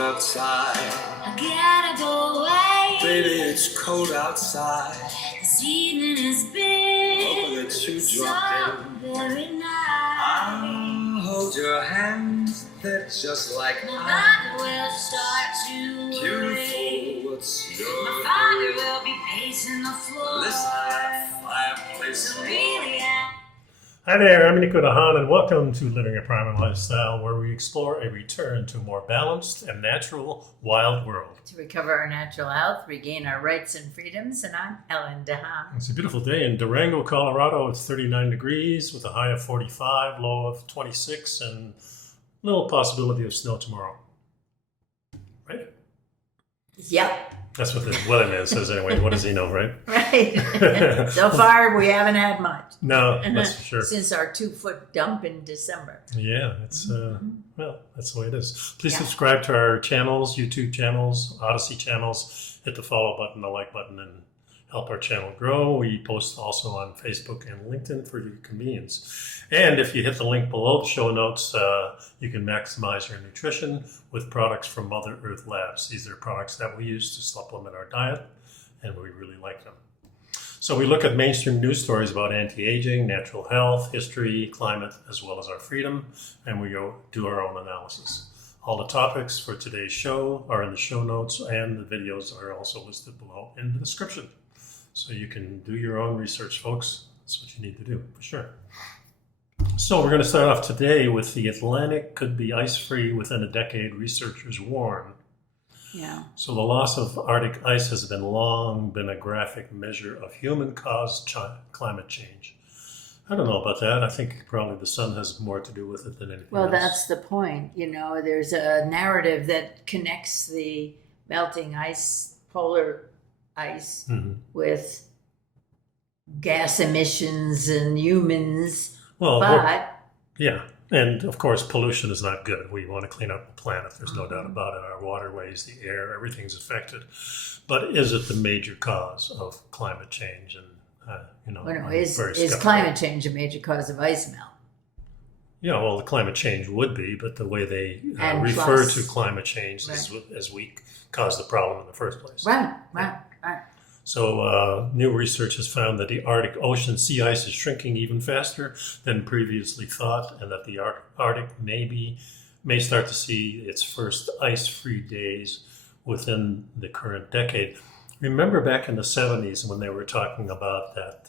outside. I gotta go away. Baby, it's cold outside. This evening has been Oh, that you so dropped in. very nice. I'll hold your hands, they're just like My ice. body will start to worry. Beautiful, what's My your body name? will be pacing the floor. Listen to that fireplace. So really, Hi there, I'm nicodehaan, and welcome to Living a Primal Lifestyle, where we explore a return to a more balanced and natural wild world. To recover our natural health, regain our rights and freedoms, and I'm Ellen DeHaan. It's a beautiful day in Durango, Colorado. It's 39 degrees with a high of 45, low of 26, and little possibility of snow tomorrow. Right? Yep, That's what the weatherman says anyway. What does he know, right? right. So far, we haven't had much. No, that's for sure. Since our 2-foot dump in December. Yeah, it's well, that's the way it is. Please Yeah. subscribe to our channels, YouTube channels, Odyssey channels. Hit the follow button, the like button, and help our channel grow. We post also on Facebook and LinkedIn for your convenience. And if you hit the link below the show notes, you can maximize your nutrition with products from Mother Earth Labs. These are products that we use to supplement our diet, and we really like them. So we look at mainstream news stories about anti-aging, natural health, history, climate, as well as our freedom, and we go do our own analysis. All the topics for today's show are in the show notes, and the videos are also listed below in the description. So you can do your own research, folks. That's what you need to do, for sure. So we're going to start off today with the Atlantic could be ice-free within a decade, researchers warn. Yeah. So the loss of Arctic ice has long been a graphic measure of human-caused climate change. I don't know about that. I think probably the sun has more to do with it than anything Well, else. that's the point. You know, there's a narrative that connects the melting ice, polar ice, with gas emissions and humans. Well, But yeah. And of course, pollution is not good. We want to clean up the planet. There's no doubt about it. Our waterways, the air, everything's affected. But is it the major cause of climate change? And, is climate change a major cause of ice melt? Yeah, well, the climate change would be, but the way they And refer plus- to climate change Right. is as we caused the problem in the first place. Right. So new research has found that the Arctic Ocean sea ice is shrinking even faster than previously thought, and that the Arctic may start to see its first ice-free days within the current decade. Remember back in the 70s when they were talking about that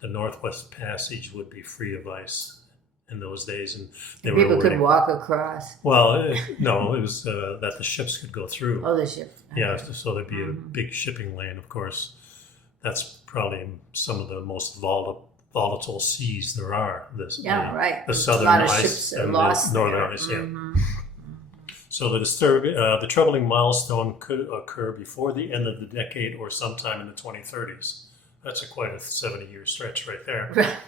the Northwest Passage would be free of ice in those days, and People could walk across. Well, no, it was that the ships could go through. Oh, the ship. Yeah, so there'd be a big shipping lane, of course. That's probably some of the most volatile seas there are. Right. The southern a lot of ice ships are and lost the northern there. ice, yeah. So the troubling milestone could occur before the end of the decade or sometime in the 2030s. That's quite a 70-year stretch right there.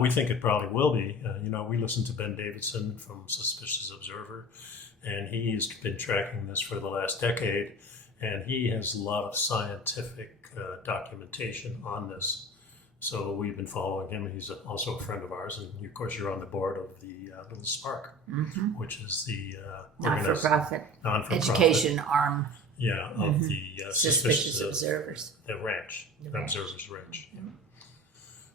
We think it probably will be. We listened to Ben Davidson from Suspicious Observer, and he's been tracking this for the last decade, and he has a lot of scientific documentation on this. So we've been following him. He's also a friend of ours, and of course you're on the board of the Little Spark, which is the non-for-profit education arm. Yeah, of the Suspicious Observers. The ranch, The ranch. Observers Ranch. Yeah.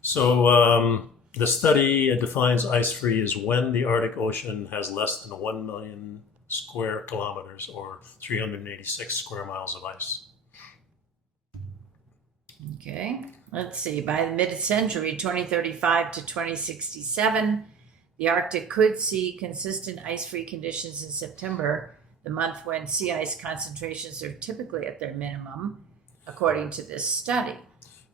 So the study defines ice-free as when the Arctic Ocean has less than 1 million square kilometers or 386 square miles of ice. Okay, let's see. By the mid-century, 2035 to 2067, the Arctic could see consistent ice-free conditions in September, the month when sea ice concentrations are typically at their minimum, according to this study.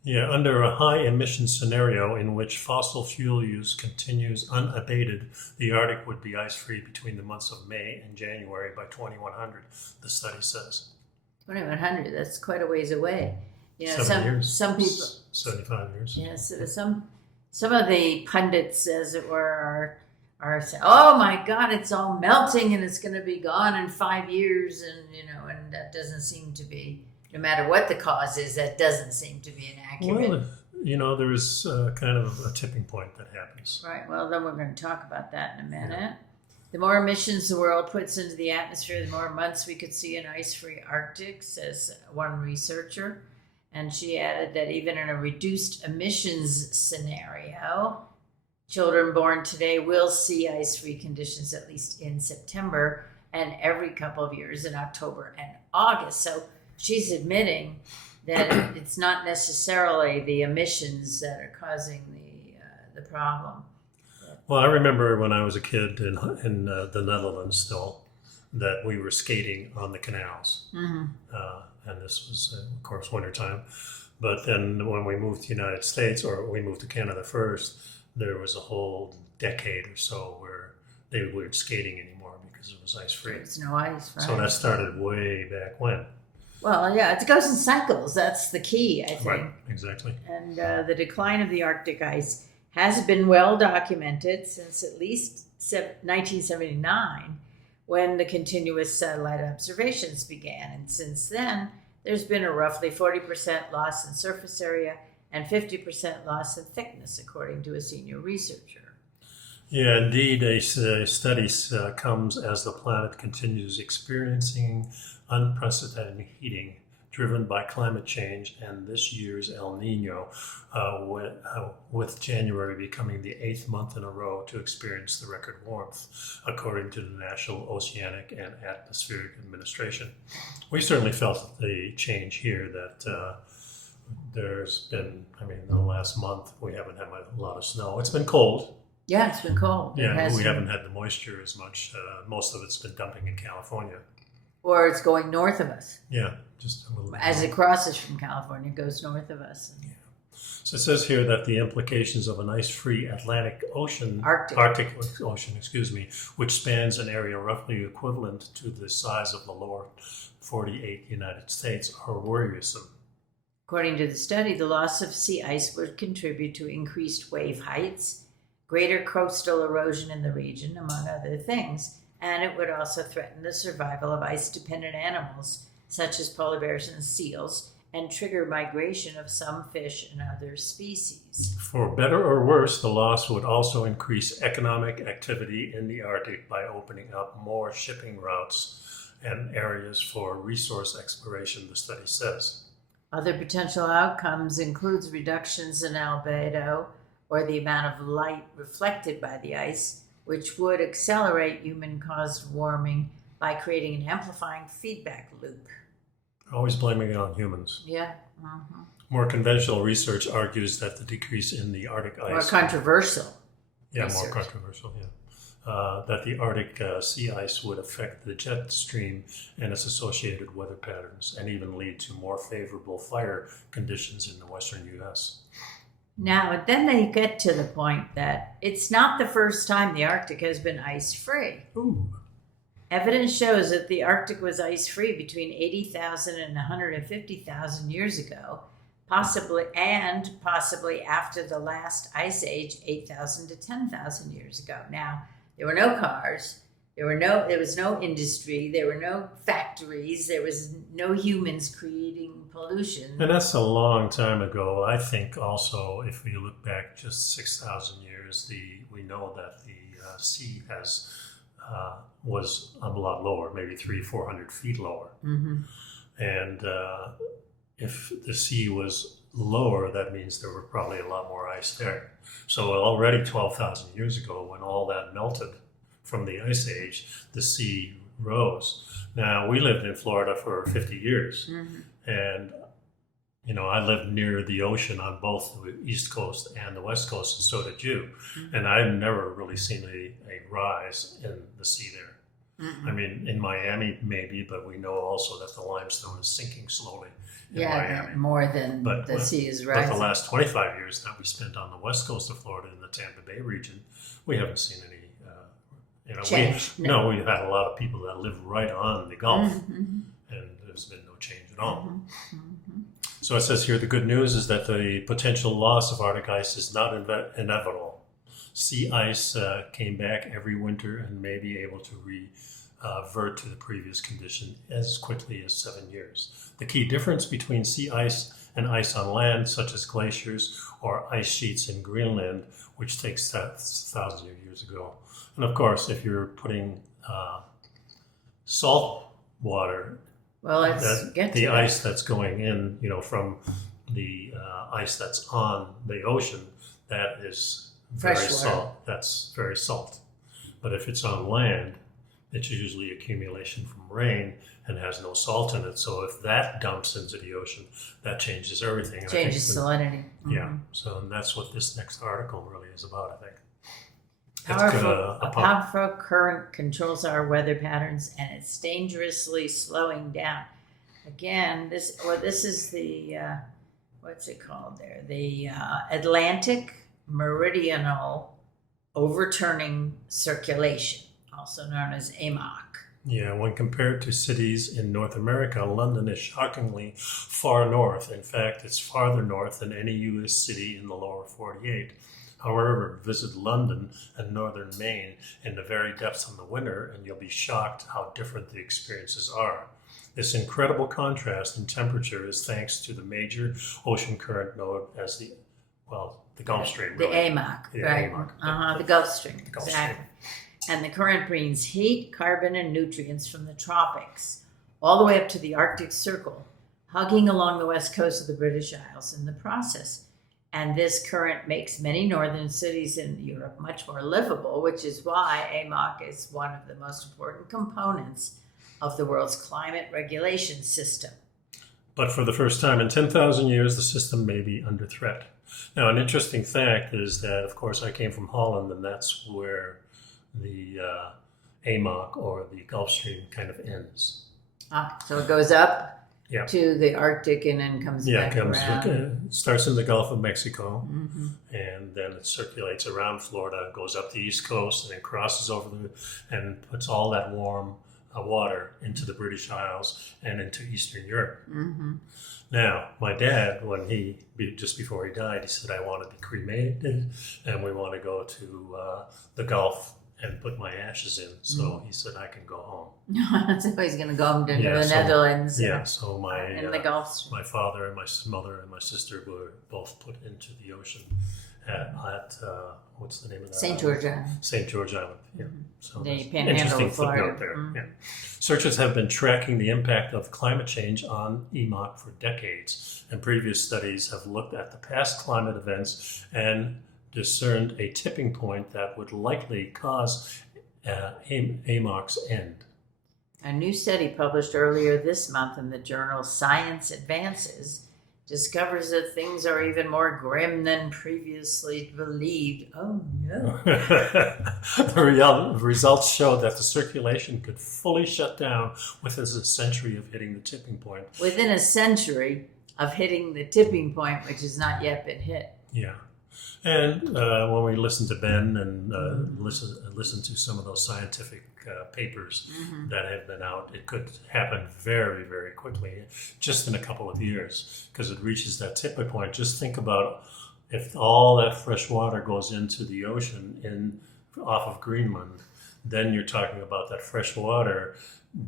Yeah, under a high emission scenario in which fossil fuel use continues unabated, the Arctic would be ice-free between the months of May and January by 2100, the study says. 2100, that's quite a ways away. 7 years. Some people, 75 years. yes, some of the pundits, as it were, are saying, "Oh my God, it's all melting and it's going to be gone in 5 years," and that doesn't seem to be. No matter what the cause is, that doesn't seem to be inaccurate. Well, there is kind of a tipping point that happens. Right. Well, then we're going to talk about that in a minute. The more emissions the world puts into the atmosphere, the more months we could see an ice-free Arctic, says one researcher. And she added that even in a reduced emissions scenario, children born today will see ice-free conditions at least in September and every couple of years in October and August. So she's admitting that it's not necessarily the emissions that are causing the problem. Well, I remember when I was a kid in the Netherlands still, that we were skating on the canals. Mm-hmm. And this was, of course, wintertime. But then when we moved to the United States, or we moved to Canada first, there was a whole decade or so where they weren't skating anymore because it was ice-free. There's no ice, right? So that started way back when. Well, yeah, it goes in cycles. That's the key, I think. Right, exactly. And the decline of the Arctic ice has been well documented since at least 1979, when the continuous satellite observations began. And since then, there's been a roughly 40% loss in surface area and 50% loss in thickness, according to a senior researcher. Yeah, indeed, a study comes as the planet continues experiencing unprecedented heating driven by climate change and this year's El Nino, with January becoming the 8th month in a row to experience the record warmth, according to the National Oceanic and Atmospheric Administration. We certainly felt the change here that there's been, the last month we haven't had a lot of snow. It's been cold. Yeah, it's been cold. Yeah, we haven't had the moisture as much. Most of it's been dumping in California. Or it's going north of us. Yeah, just a little bit. As it crosses from California, it goes north of us. Yeah. So it says here that the implications of an ice-free Arctic Ocean, which spans an area roughly equivalent to the size of the lower 48 United States, are worrisome. According to the study, the loss of sea ice would contribute to increased wave heights, greater coastal erosion in the region, among other things, and it would also threaten the survival of ice-dependent animals, such as polar bears and seals, and trigger migration of some fish and other species. For better or worse, the loss would also increase economic activity in the Arctic by opening up more shipping routes and areas for resource exploration, the study says. Other potential outcomes includes reductions in albedo, or the amount of light reflected by the ice, which would accelerate human-caused warming by creating an amplifying feedback loop. Always blaming it on humans. Yeah. Mm-hmm. More conventional research argues that the decrease in the Arctic ice... More controversial. Yeah, research. More controversial, yeah. That the Arctic sea ice would affect the jet stream and its associated weather patterns, and even lead to more favorable fire conditions in the western U.S. Now, then they get to the point that it's not the first time the Arctic has been ice-free. Ooh. Evidence shows that the Arctic was ice-free between 80,000 and 150,000 years ago, possibly after the last ice age, 8,000 to 10,000 years ago. Now, there were no cars, there was no industry, there were no factories, there was no humans creating pollution. And that's a long time ago. I think also, if we look back just 6,000 years, we know that the sea was a lot lower, maybe 300-400 feet lower. Mm-hmm. And if the sea was lower, that means there were probably a lot more ice there. So already 12,000 years ago, when all that melted from the ice age, the sea rose. Now, we lived in Florida for 50 years. Mm-hmm. And, I lived near the ocean on both the East Coast and the West Coast, and so did you. Mm-hmm. And I've never really seen a rise in the sea there. Mm-hmm. In Miami, maybe, but we know also that the limestone is sinking slowly in Miami. More than the sea is rising. But the last 25 years that we spent on the west coast of Florida in the Tampa Bay region, we haven't seen any change. We've had a lot of people that live right on the Gulf, and there's been no change at all. Mm-hmm. Mm-hmm. So it says here, the good news is that the potential loss of Arctic ice is not inevitable. Sea ice came back every winter and may be able to revert to the previous condition as quickly as 7 years. The key difference between sea ice and ice on land, such as glaciers or ice sheets in Greenland, which takes thousands of years ago. And of course, if you're putting salt water, Well, let's get to the that. ice that's going in, from the ice that's on the ocean, that is very Fresh water. salt. That's very salt. But if it's on land, it's usually accumulation from rain and has no salt in it. So if that dumps into the ocean, that changes everything. And I think Changes salinity. yeah. So that's what this next article really is about, I think. A powerful current controls our weather patterns, and it's dangerously slowing down. Again, this is the what's it called there? The Atlantic Meridional Overturning Circulation, also known as AMOC. Yeah, when compared to cities in North America, London is shockingly far north. In fact, it's farther north than any U.S. city in the lower 48. However, visit London and northern Maine in the very depths of the winter, and you'll be shocked how different the experiences are. This incredible contrast in temperature is thanks to the major ocean current known as the Gulf Stream. The Really. AMOC, The right? AMOC. The Gulf Stream, The Gulf exactly. And the current brings heat, carbon, and nutrients from the tropics all the way up to the Arctic Circle, hugging along the west coast of the British Isles in the process. And this current makes many northern cities in Europe much more livable, which is why AMOC is one of the most important components of the world's climate regulation system. But for the first time in 10,000 years, the system may be under threat. Now, an interesting fact is that, of course, I came from Holland, and that's where the AMOC, or the Gulf Stream, kind of ends. So it goes up Yeah. to the Arctic and then comes back around. It starts in the Gulf of Mexico, Mm-hmm. and then it circulates around Florida, goes up the East Coast, and then crosses over and puts all that warm water into the British Isles and into Eastern Europe. Mm-hmm. Now, my dad, just before he died, he said, I want to be cremated, and we want to go to the Gulf and put my ashes in. So he said, I can go home. So he's going to go to the so- Netherlands. Yeah, so In the Gulf Stream. my father and my mother and my sister were both put into the ocean at what's the name of that? St. George Island. St. George Island. Yeah. So The there's Panhandle interesting of Florida. footnote there. Mhm. Yeah. Searchers have been tracking the impact of climate change on EMOC for decades, and previous studies have looked at the past climate events and discerned a tipping point that would likely cause AMOC's end. A new study published earlier this month in the journal Science Advances discovers that things are even more grim than previously believed. Oh no. The results show that the circulation could fully shut down within a century of hitting the tipping point. Within a century of hitting the tipping point, which has not yet been hit. Yeah. And when we listen to Ben and listen to some of those scientific papers that have been out, it could happen very, very quickly, just in a couple of years, because it reaches that tipping point. Just think about if all that fresh water goes into the ocean off of Greenland, then you're talking about that fresh water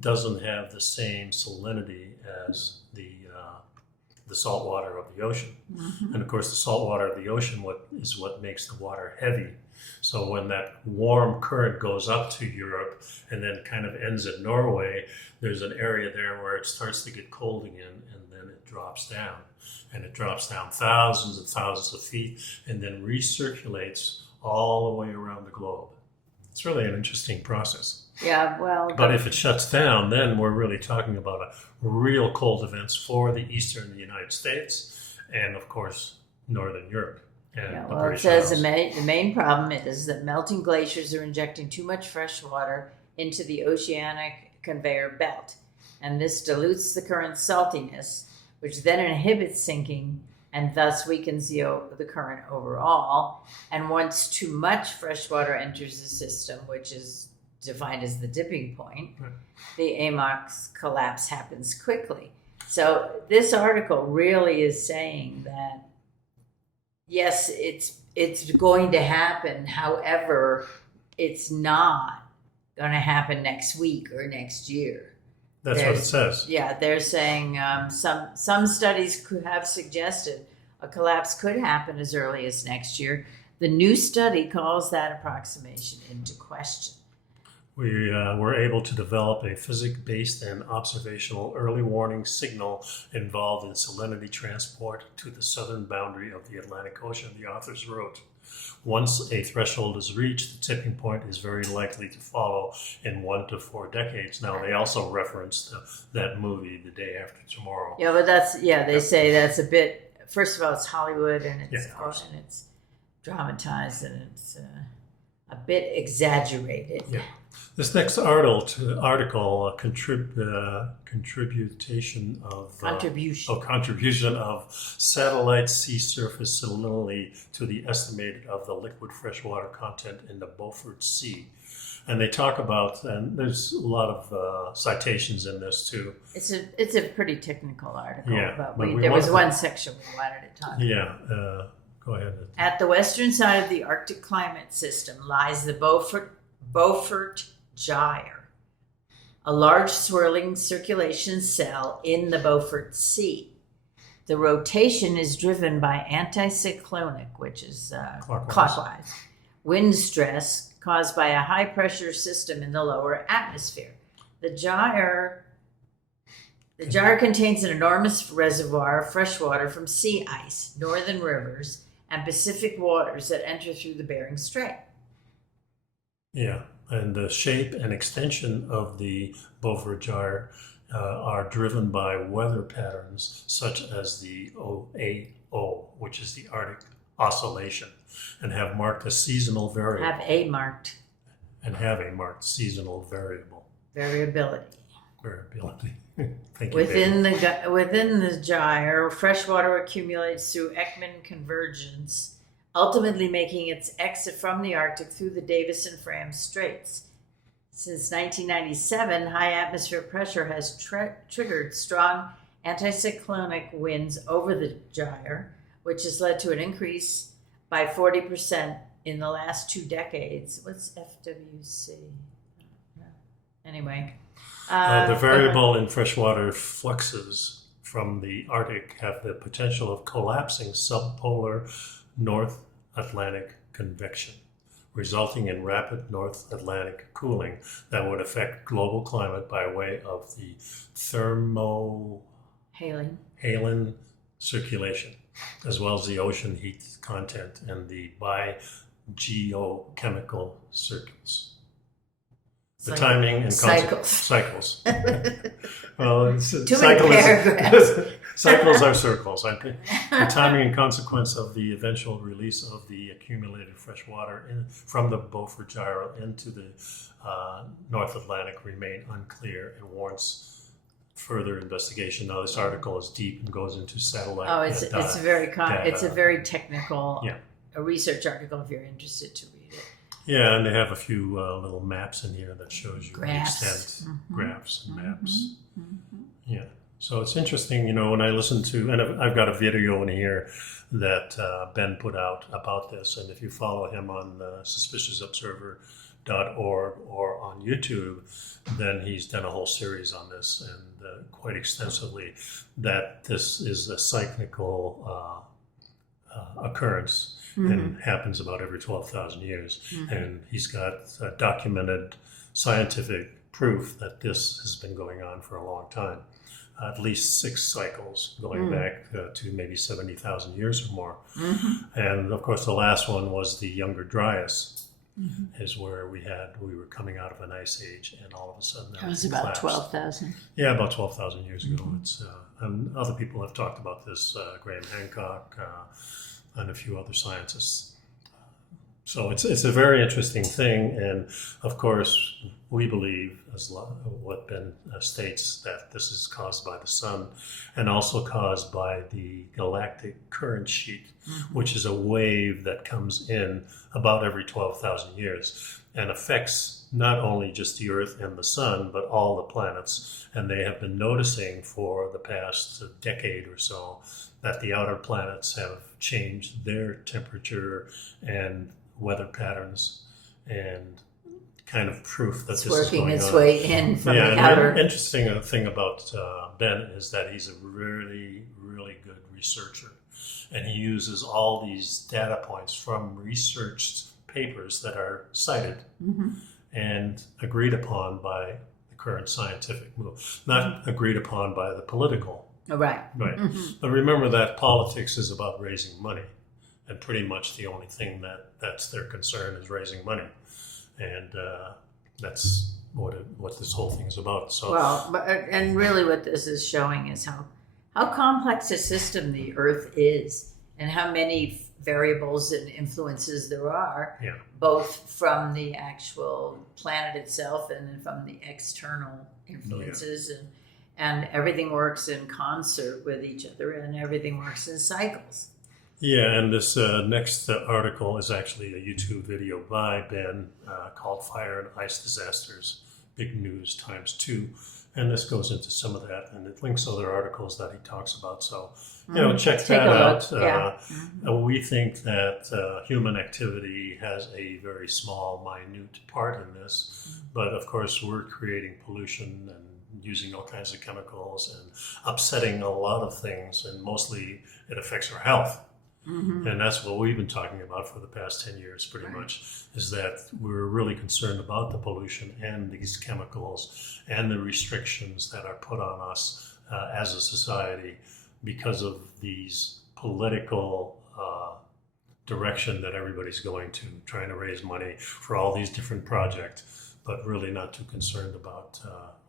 doesn't have the same salinity as the salt water of the ocean. And of course, the salt water of the ocean is what makes the water heavy. So when that warm current goes up to Europe and then kind of ends at Norway, there's an area there where it starts to get cold again, and then it drops down. And it drops down thousands and thousands of feet and then recirculates all the way around the globe. It's really an interesting process. Yeah, well. But if it shuts down, then we're really talking about a real cold events for the eastern United States and, of course, northern Europe. And Yeah, the well, it British says Isles. the main problem is that melting glaciers are injecting too much fresh water into the oceanic conveyor belt. And this dilutes the current's saltiness, which then inhibits sinking and thus weakens the current overall. And once too much fresh water enters the system, which is defined as the tipping point, the AMOC's collapse happens quickly. So this article really is saying that yes, it's going to happen. However, it's not going to happen next week or next year. That's what it says. Yeah, they're saying some studies could have suggested a collapse could happen as early as next year. The new study calls that approximation into question. We were able to develop a physics-based and observational early warning signal involved in salinity transport to the southern boundary of the Atlantic Ocean, the authors wrote. Once a threshold is reached, the tipping point is very likely to follow in 1 to 4 decades. Now, they also referenced that movie, The Day After Tomorrow. Yeah, but they say that's a bit, first of all, it's Hollywood and it's dramatized and it's a bit exaggerated. Yeah. This next article contribution of satellite sea surface salinity to the estimated of the liquid freshwater content in the Beaufort Sea. And they talk about, and there's a lot of citations in this too. It's a pretty technical article. Yeah, but there was one section we wanted to talk about. Yeah, go ahead. At the western side of the Arctic climate system lies the Beaufort Gyre, a large swirling circulation cell in the Beaufort Sea. The rotation is driven by anticyclonic, which is clockwise, wind stress caused by a high pressure system in the lower atmosphere. The gyre contains an enormous reservoir of fresh water from sea ice, northern rivers, and Pacific waters that enter through the Bering Strait. Yeah, and the shape and extension of the Beaufort Gyre are driven by weather patterns such as the OAO, which is the Arctic Oscillation, and have marked a seasonal variable. Have a marked seasonal variability. Thank you, within the gyre, freshwater accumulates through Ekman convergence, ultimately making its exit from the Arctic through the Davis-Fram Straits. Since 1997, high atmosphere pressure has triggered strong anticyclonic winds over the gyre, which has led to an increase by 40% in the last 2 decades. What's FWC? Anyway. The variable in freshwater fluxes from the Arctic have the potential of collapsing subpolar North Atlantic convection, resulting in rapid North Atlantic cooling that would affect global climate by way of the thermohaline circulation, as well as the ocean heat content and the biogeochemical cycles. The timing and cycles. Well, Too many paragraphs. Cycles are circles, aren't they? The timing and consequence of the eventual release of the accumulated fresh water from the Beaufort Gyre into the North Atlantic remain unclear and warrants further investigation. Now, this article is deep and goes into satellite. Oh, it's a very technical a research article if you're interested to read it. Yeah, and they have a few little maps in here that shows you graphs. The extent, graphs and maps. Yeah, so it's interesting, when I listen to, and I've got a video in here that Ben put out about this, and if you follow him on suspiciousobserver.org or on YouTube, then he's done a whole series on this, and quite extensively, that this is a cyclical occurrence. And happens about every 12,000 years. And he's got documented scientific proof that this has been going on for a long time. At least 6 cycles going back to maybe 70,000 years or more. And of course, the last one was the Younger Dryas, is where we were coming out of an ice age, and all of a sudden that was about 12,000. Yeah, about 12,000 years ago. It's and other people have talked about this, Graham Hancock, and a few other scientists. So it's a very interesting thing, and of course we believe, as what Ben states, that this is caused by the sun and also caused by the galactic current sheet, which is a wave that comes in about every 12,000 years and affects not only just the Earth and the sun, but all the planets. And they have been noticing for the past decade or so that the outer planets have changed their temperature and weather patterns, and kind of proof that It's this is working going its on. way in from Yeah, the and outer. the interesting thing about Ben is that he's a really, really good researcher. And he uses all these data points from researched papers that are cited and agreed upon by the current scientific move, not agreed upon by the political. Oh, right. Right. But remember that politics is about raising money. And pretty much the only thing that's their concern is raising money. And that's what this whole thing is about. So, Well, and really what this is showing is how complex a system the Earth is and how many variables and influences there are, yeah. both from the actual planet itself and then from the external influences. And everything works in concert with each other and everything works in cycles. Yeah, and this next article is actually a YouTube video by Ben called Fire and Ice Disasters, Big News ×2. And this goes into some of that, and it links other articles that he talks about. So, check Take that a out. look. Yeah. We think that human activity has a very small, minute part in this. But of course, we're creating pollution and using all kinds of chemicals and upsetting a lot of things, and mostly it affects our health. And that's what we've been talking about for the past 10 years, pretty much, is that we're really concerned about the pollution and these chemicals and the restrictions that are put on us as a society because of these political direction that everybody's going to, trying to raise money for all these different projects, but really not too concerned about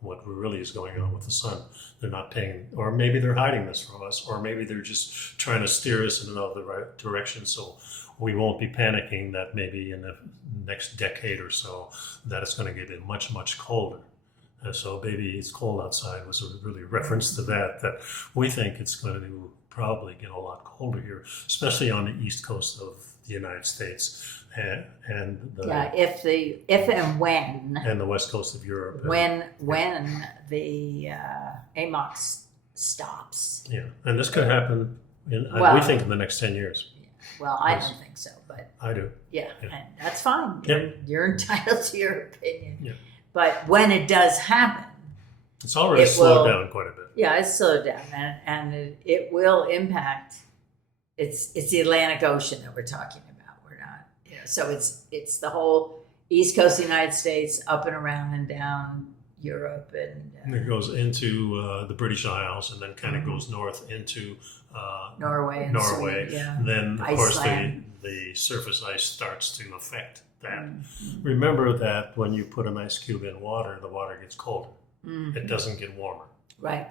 what really is going on with the sun. They're not paying, or maybe they're hiding this from us, or maybe they're just trying to steer us in another right direction, so we won't be panicking that maybe in the next decade or so that it's going to get much, much colder. And so Baby It's Cold Outside was a really reference to that we think it's going to probably get a lot colder here, especially on the east coast of the United States and if and when and the west coast of Europe. When the AMOX stops. Yeah, and this could happen we think in the next 10 years. Well, I don't think so, but I do. yeah. Yeah. And that's fine. You're entitled to your opinion. Yeah. But when it does happen, It's already slowed down quite a bit. yeah, it's slowed down, and it will impact. It's the Atlantic Ocean that we're talking about. We're not, so it's the whole east coast of the United States, up and around and down Europe, And it goes into the British Isles, and then kind of goes north into Norway. And Norway. Sweden, And then, of course, Iceland. the surface ice starts to affect that. Remember that when you put an ice cube in water, the water gets colder. It doesn't get warmer. Right.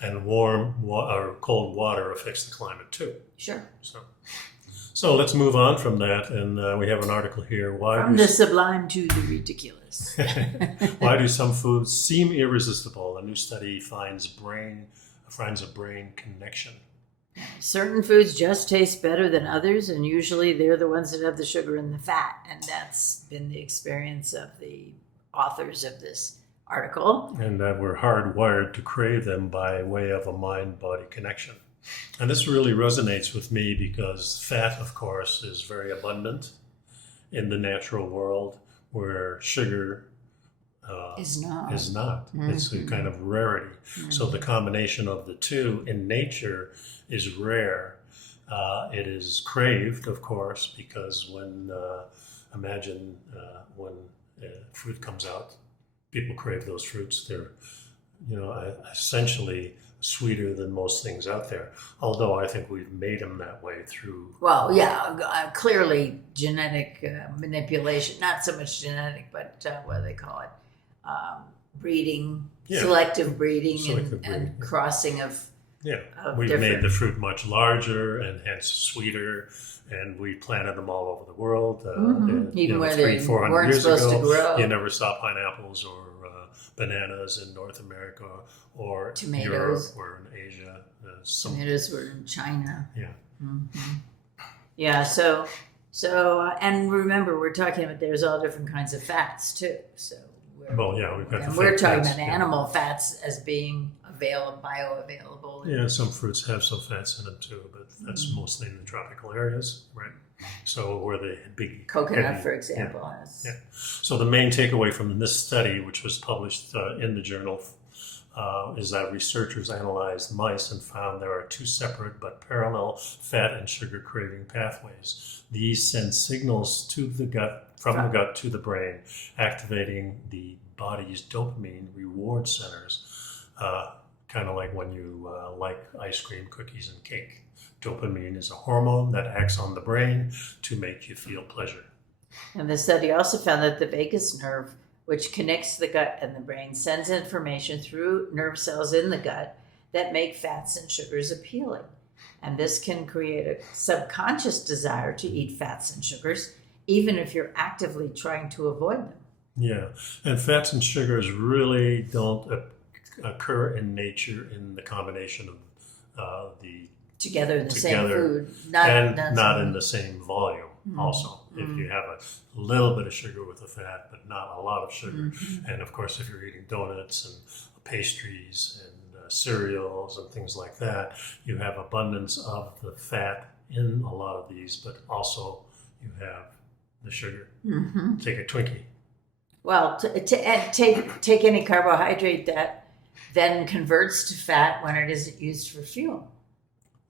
And warm or cold water affects the climate too. Sure. So let's move on from that, and we have an article here. From the sublime to the ridiculous. Why do some foods seem irresistible? A new study finds a brain connection. Certain foods just taste better than others, and usually they're the ones that have the sugar and the fat. And that's been the experience of the authors of this article. And that we're hardwired to crave them by way of a mind-body connection. And this really resonates with me because fat, of course, is very abundant in the natural world, where sugar Is not. It's a kind of rarity. So the combination of the two in nature is rare. It is craved, of course, because when fruit comes out, people crave those fruits. They're, essentially sweeter than most things out there. Although I think we've made them that way through. Well, yeah, clearly genetic manipulation. Not so much genetic, but what do they call it? Breeding, selective breeding, and crossing of. Yeah, of we've different... made the fruit much larger and hence sweeter, and we planted them all over the world. Even where they 400 weren't years supposed ago, to grow. You never saw pineapples or bananas in North America or Tomatoes. Europe or in Asia. Tomatoes were in China. Yeah. Mm-hmm. Yeah. So, and remember, we're talking about there's all different kinds of fats too. So. We're talking about animal fats as being bioavailable. Yeah, some fruits have some fats in them too, but that's mostly in the tropical areas, right? So where the big Coconut, heavy- for example, has. Yeah. So the main takeaway from this study, which was published in the journal, is that researchers analyzed mice and found there are two separate but parallel fat and sugar craving pathways. These send signals to the gut, from the gut to the brain, activating the body's dopamine reward centers, kind of like when you like ice cream, cookies, and cake. Dopamine is a hormone that acts on the brain to make you feel pleasure. And the study also found that the vagus nerve, which connects the gut and the brain, sends information through nerve cells in the gut that make fats and sugars appealing. And this can create a subconscious desire to eat fats and sugars, even if you're actively trying to avoid them. Yeah, and fats and sugars really don't occur in nature in the combination of the Together in the same Together, food. not in the same volume. Also, if you have a little bit of sugar with the fat, but not a lot of sugar, and of course, if you're eating donuts and pastries and cereals and things like that, you have abundance of the fat in a lot of these, but also you have the sugar. Take a Twinkie. Well, take any carbohydrate that then converts to fat when it isn't used for fuel.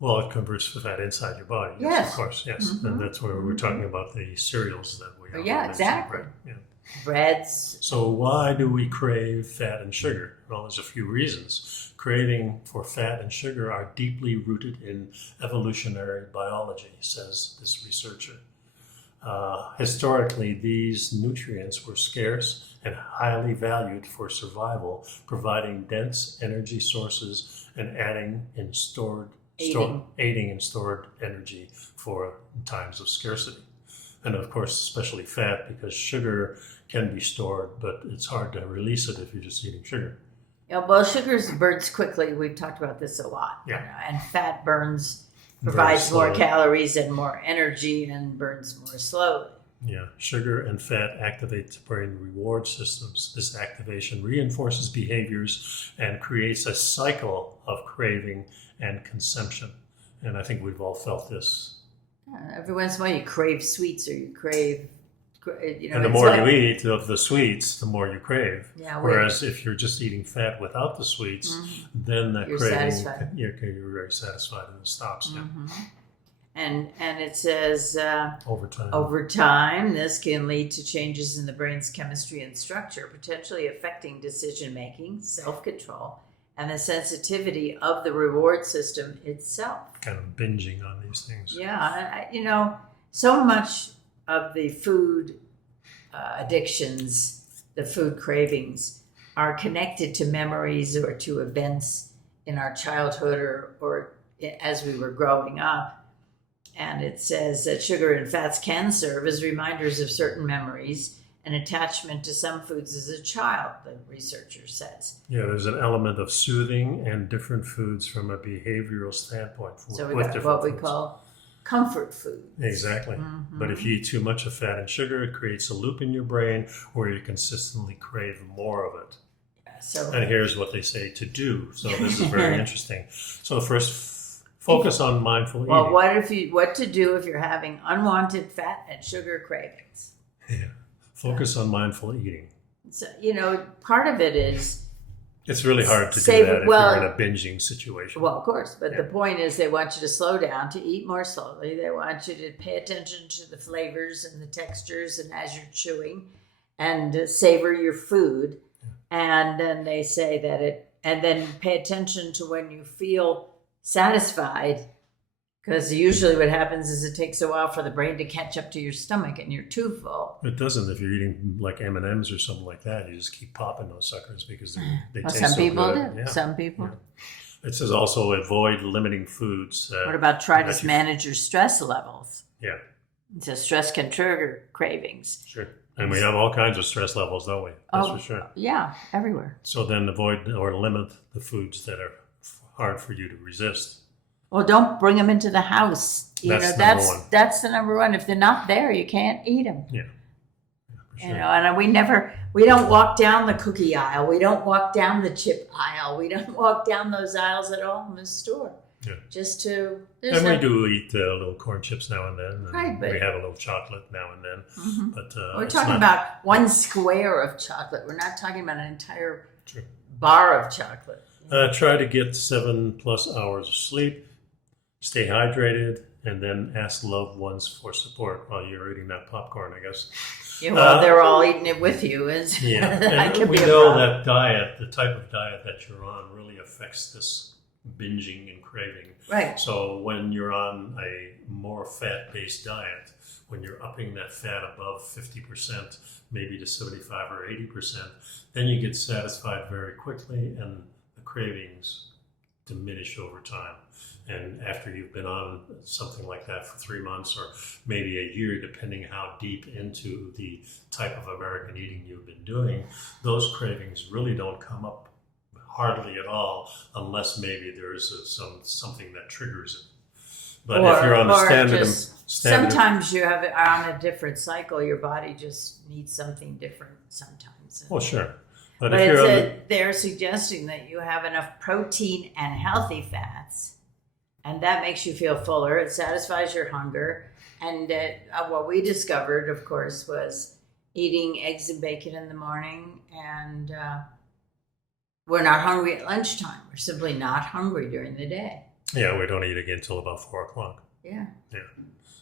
Well, it converts the fat inside your body. Yes. Of course, yes. And that's where we're talking about the cereals that we have. Yeah, exactly. Yeah. Breads. So why do we crave fat and sugar? Well, there's a few reasons. Craving for fat and sugar are deeply rooted in evolutionary biology, says this researcher. Historically, these nutrients were scarce and highly valued for survival, providing dense energy sources and aiding in stored energy for times of scarcity. And of course, especially fat, because sugar can be stored, but it's hard to release it if you're just eating sugar. Yeah, well, sugar burns quickly. We've talked about this a lot. Yeah. And fat provides more calories and more energy and burns more slowly. Yeah, sugar and fat activate the brain reward systems. This activation reinforces behaviors and creates a cycle of craving and consumption. And I think we've all felt this. Every once in a while you crave sweets or you crave, and the more you eat of the sweets, the more you crave. Yeah, whereas if you're just eating fat without the sweets, then that You're craving, satisfied. you're very satisfied and it stops. Yeah. And it says Over time, this can lead to changes in the brain's chemistry and structure, potentially affecting decision making, self-control, and the sensitivity of the reward system itself. Kind of binging on these things. Yeah, so much of the food addictions, the food cravings, are connected to memories or to events in our childhood or as we were growing up. And it says that sugar and fats can serve as reminders of certain memories and attachment to some foods as a child, the researcher says. Yeah, there's an element of soothing and different foods from a behavioral standpoint. So we got what we call comfort food. Exactly. But if you eat too much of fat and sugar, it creates a loop in your brain where you consistently crave more of it. And here's what they say to do. So this is very interesting. So first, focus on mindful eating. Well, what to do if you're having unwanted fat and sugar cravings? Yeah. Focus on mindful eating. So, part of it is... It's really hard to do that if you're in a binging situation. Well, of course. But the point is they want you to slow down, to eat more slowly. They want you to pay attention to the flavors and the textures and as you're chewing and savor your food. And then they say and then pay attention to when you feel satisfied, because usually what happens is it takes a while for the brain to catch up to your stomach and you're too full. It doesn't. If you're eating like M&Ms or something like that, you just keep popping those suckers because they taste so good. Some people do. Yeah. Some people. Yeah. It says also avoid limiting foods. What about try to manage your stress levels? Yeah. So stress can trigger cravings. Sure. And we have all kinds of stress levels, don't we? That's for sure. Yeah, everywhere. So then avoid or limit the foods that are hard for you to resist. Well, don't bring them into the house. That's the number one. If they're not there, you can't eat them. Yeah. For sure. And we don't walk down the cookie aisle. We don't walk down the chip aisle. We don't walk down those aisles at all in the store. Yeah. Just to And we do eat little corn chips now and then. And Right, but- we have a little chocolate now and then. Mhm. But We're it's talking not- about one square of chocolate. We're not talking about an entire True. bar of chocolate. Try to get 7+ hours of sleep, stay hydrated, and then ask loved ones for support while you're eating that popcorn, I guess. Yeah, well, they're all eating it with you. Yeah, that and could we be a know problem. that diet, the type of diet that you're on, really affects this binging and craving. Right. So when you're on a more fat-based diet, when you're upping that fat above 50%, maybe to 75 or 80%, then you get satisfied very quickly and the cravings diminish over time. And after you've been on something like that for 3 months or maybe a year, depending how deep into the type of American eating you've been doing, those cravings really don't come up hardly at all, unless maybe there's something that triggers it. But if you're on the standard, sometimes you are on a different cycle. Your body just needs something different sometimes. well, sure. But if you're on the, they're suggesting that you have enough protein and healthy fats, and that makes you feel fuller. It satisfies your hunger. And what we discovered, of course, was eating eggs and bacon in the morning, and we're not hungry at lunchtime. We're simply not hungry during the day. yeah, we don't eat again till about 4 o'clock. Yeah.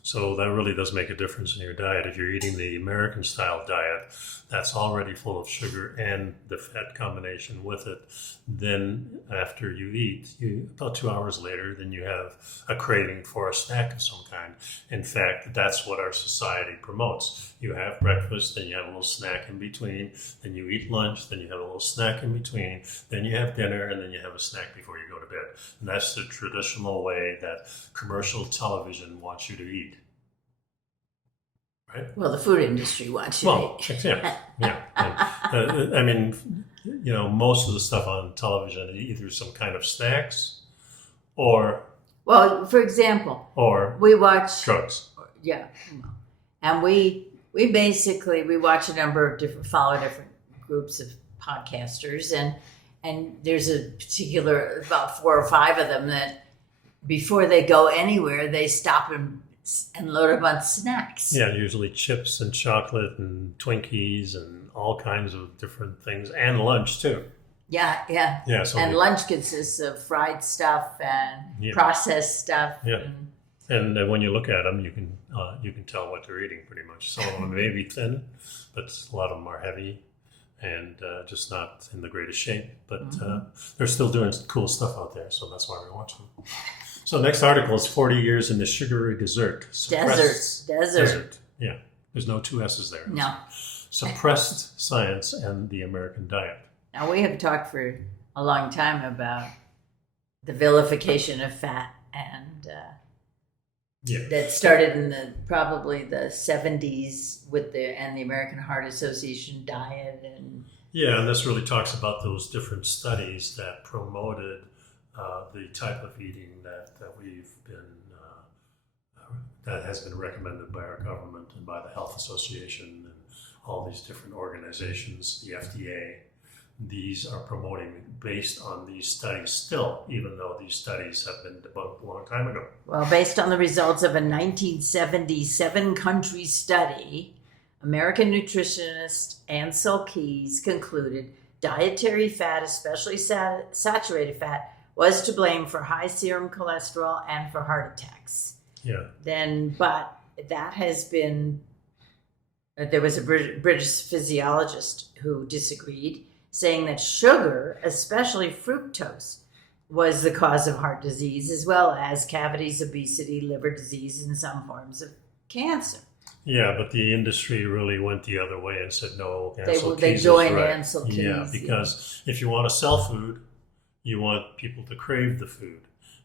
So that really does make a difference in your diet. If you're eating the American style diet, that's already full of sugar and the fat combination with it. Then after you eat, about 2 hours later, then you have a craving for a snack of some kind. In fact, that's what our society promotes. You have breakfast, then you have a little snack in between, then you eat lunch, then you have a little snack in between, then you have dinner, and then you have a snack before you go to bed. And that's the traditional way that commercial television wants you to eat. Right? Well, the food industry wants you Well, to eat. yeah. And, I mean, most of the stuff on television, either some kind of snacks or Well, for example, or we watch. drugs. Yeah. And we basically watch a number of follow different groups of podcasters, and there's a particular about 4 or 5 of them that before they go anywhere they stop and load up on snacks. Yeah, usually chips and chocolate and Twinkies and all kinds of different things, and lunch too. Yeah. Yeah, so And lunch consists of fried stuff and processed stuff. Yeah. And when you look at them, you can tell what they're eating pretty much. Some of them may be thin, but a lot of them are heavy and just not in the greatest shape. But they're still doing cool stuff out there, so that's why we watch them. So next article is 40 years in the sugary dessert. Desert. Yeah, there's no 2 S's there. No. Suppressed science and the American diet. Now, we have talked for a long time about the vilification of fat, and that started in probably the 70s with the American Heart Association diet. And this really talks about those different studies that promoted the type of eating that we've been that has been recommended by our government and by the Health Association and all these different organizations, the FDA. These are promoting based on these studies still, even though these studies have been debunked a long time ago. Well, based on the results of a 1977 country study, American nutritionist Ansel Keys concluded dietary fat, especially saturated fat, was to blame for high serum cholesterol and for heart attacks. Yeah. But that has been, there was a British physiologist who disagreed, saying that sugar, especially fructose, was the cause of heart disease, as well as cavities, obesity, liver disease, and some forms of cancer. Yeah, but the industry really went the other way and said, no, Ansel Keys They is joined right. Ansel Keys. Yeah, because if you want to sell food, you want people to crave the food.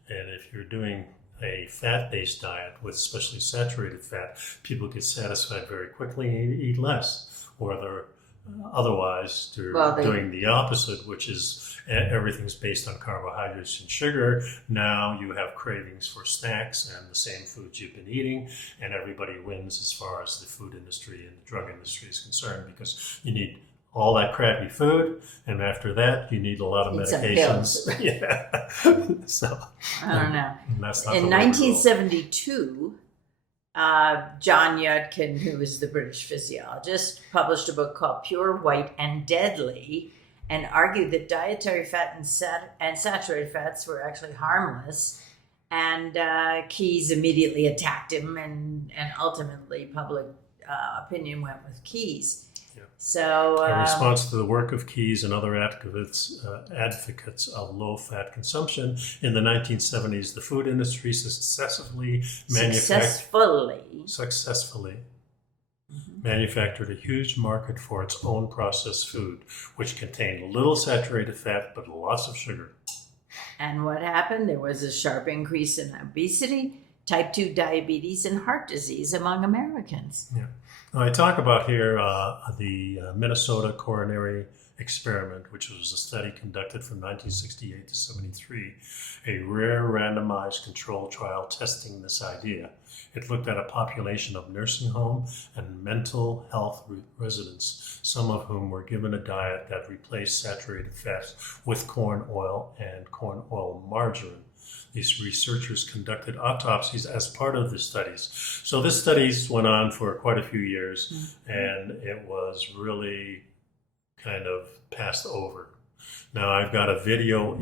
And if you're doing a fat-based diet with especially saturated fat, people get satisfied very quickly and eat less. Or otherwise, they're doing the opposite, which is everything's based on carbohydrates and sugar. Now you have cravings for snacks and the same foods you've been eating, and everybody wins as far as the food industry and the drug industry is concerned, because you need all that crappy food, and after that, you need a lot of Need some medications. pills. Yeah. So I don't know. and that's not In the way to roll. 1972, John Yudkin, who was the British physiologist, published a book called Pure, White, and Deadly, and argued that dietary fat and saturated fats were actually harmless. And Keyes immediately attacked him, and ultimately public opinion went with Keyes. Yeah. So, in response to the work of Keyes and other advocates of low-fat consumption, in the 1970s, the food industry successfully manufactured a huge market for its own processed food, which contained little saturated fat but lots of sugar. And what happened? There was a sharp increase in obesity, type 2 diabetes, and heart disease among Americans. Yeah. I talk about here the Minnesota coronary experiment, which was a study conducted from 1968 to 73, a rare randomized control trial testing this idea. It looked at a population of nursing home and mental health residents, some of whom were given a diet that replaced saturated fats with corn oil and corn oil margarine. These researchers conducted autopsies as part of the studies. So this studies went on for quite a few years, and it was really kind of passed over. Now I've got a video.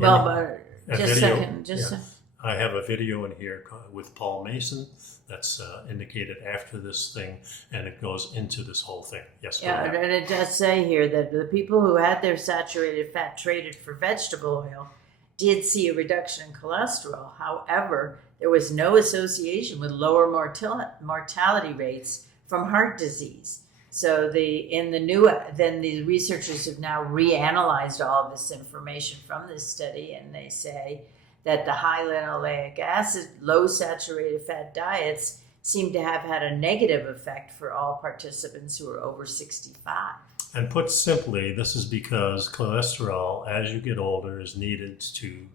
I have a video in here with Paul Mason that's indicated after this thing, and it goes into this whole thing. Yes. Yeah, and it does say here that the people who had their saturated fat traded for vegetable oil did see a reduction in cholesterol. However, there was no association with lower mortality rates from heart disease. So the researchers have now reanalyzed all of this information from this study, and they say that the high linoleic acid, low saturated fat diets seem to have had a negative effect for all participants who are over 65. And put simply, this is because cholesterol, as you get older, is needed to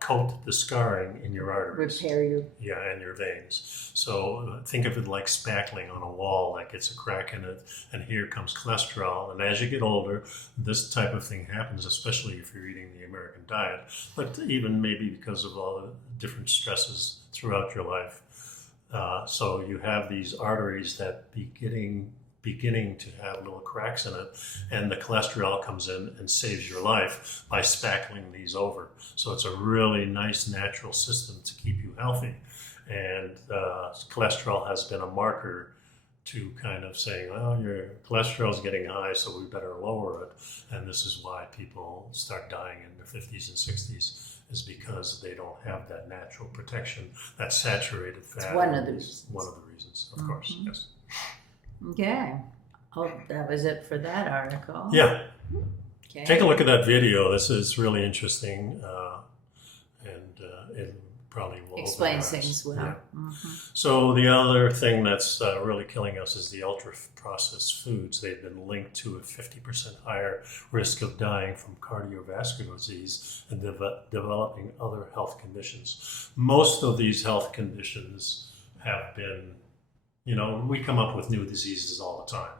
coat the scarring in your arteries. Repair your... Yeah, and your veins. So think of it like spackling on a wall, like it's a crack in it, and here comes cholesterol. And as you get older, this type of thing happens, especially if you're eating the American diet, but even maybe because of all the different stresses throughout your life. So you have these arteries that beginning to have little cracks in it, and the cholesterol comes in and saves your life by spackling these over. So it's a really nice natural system to keep you healthy. And cholesterol has been a marker to kind of saying, well, your cholesterol is getting high, so we better lower it. And this is why people start dying in their 50s and 60s, is because they don't have that natural protection, that saturated fat. It's one of the reasons. One of the reasons, of course, yes. Okay. Oh, that was it for that article. Yeah. Okay. Take a look at that video. This is really interesting, and it probably will Explains open our eyes. things well. Yeah. Mm-hmm. So the other thing that's really killing us is the ultra-processed foods. They've been linked to a 50% higher risk of dying from cardiovascular disease and developing other health conditions. Most of these health conditions have been, we come up with new diseases all the time.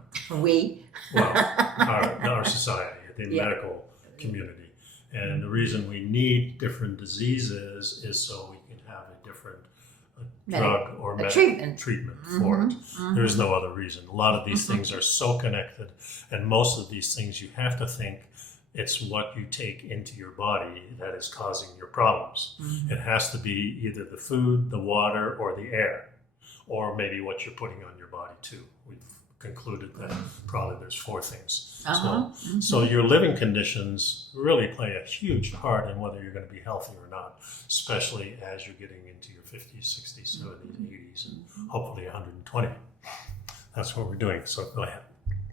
Our society, the medical community. And the reason we need different diseases is so we can have a different drug or treatment for it. There's no other reason. A lot of these things are so connected, and most of these things you have to think it's what you take into your body that is causing your problems. It has to be either the food, the water, or the air, or maybe what you're putting on your body too. We've concluded that probably there's 4 things. So your living conditions really play a huge part in whether you're going to be healthy or not, especially as you're getting into your 50s, 60s, 70s, 80s, and hopefully 120. That's what we're doing. So go ahead.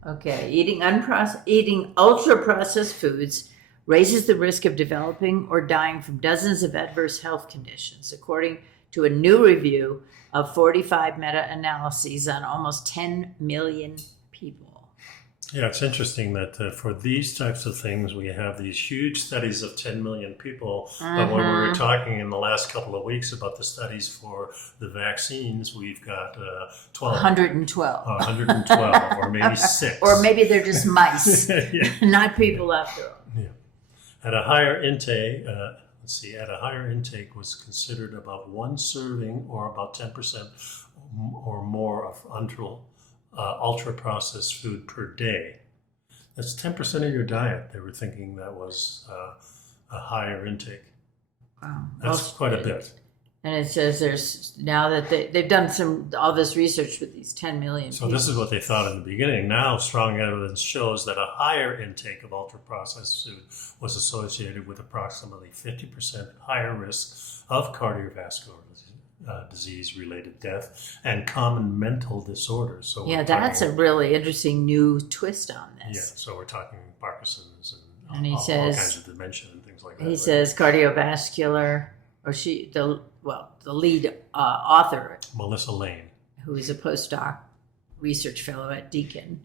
Okay. Eating ultra-processed foods raises the risk of developing or dying from dozens of adverse health conditions, according to a new review of 45 meta-analyses on almost 10 million people. Yeah, it's interesting that for these types of things, we have these huge studies of 10 million people. But when we were talking in the last couple of weeks about the studies for the vaccines, we've got 12. 112. 112, or maybe 6. Or maybe they're just mice, Yeah. not people after all. Yeah. At a higher intake, at a higher intake was considered about 1 serving or about 10% or more of ultra-processed food per day. That's 10% of your diet. They were thinking that was a higher intake. Wow. That's quite a bit. And it says there's now that they've done all this research with these 10 million So people. this is what they thought in the beginning. Now strong evidence shows that a higher intake of ultra-processed food was associated with approximately 50% higher risk of cardiovascular disease-related death and common mental disorders. So Yeah, that's a really interesting new twist on this. Yeah, so we're talking Parkinson's And he all says- kinds of dementia and things like that. He right? says cardiovascular, or the lead author, Melissa Lane. who is a postdoc research fellow at Deakin,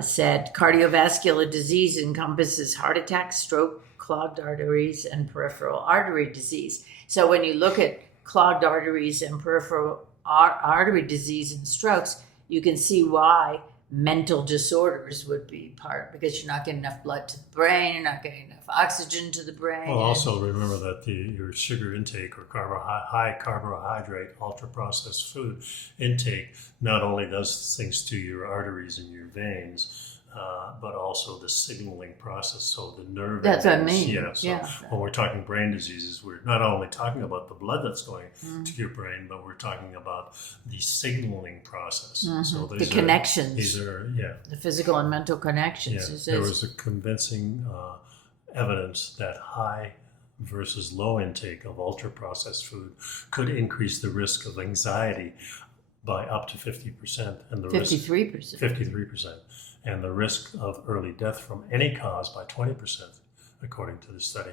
said cardiovascular disease encompasses heart attack, stroke, clogged arteries, and peripheral artery disease. So when you look at clogged arteries and peripheral artery disease and strokes, you can see why mental disorders would be part, because you're not getting enough blood to the brain, you're not getting enough oxygen to the brain. Well, also remember that your sugar intake or high carbohydrate, ultra-processed food intake not only does things to your arteries and your veins, but also the signaling process. So the nerve. That's what I endings, mean. Yeah. So when we're talking brain diseases, we're not only talking about the blood that's going to your brain, but we're talking about the signaling process. So The connections. These are The physical and mental connections. Yeah, It says- there was a convincing evidence that high versus low intake of ultra-processed food could increase the risk of anxiety by up to 50%, and the 53%. 53%, and the risk of early death from any cause by 20%, according to the study.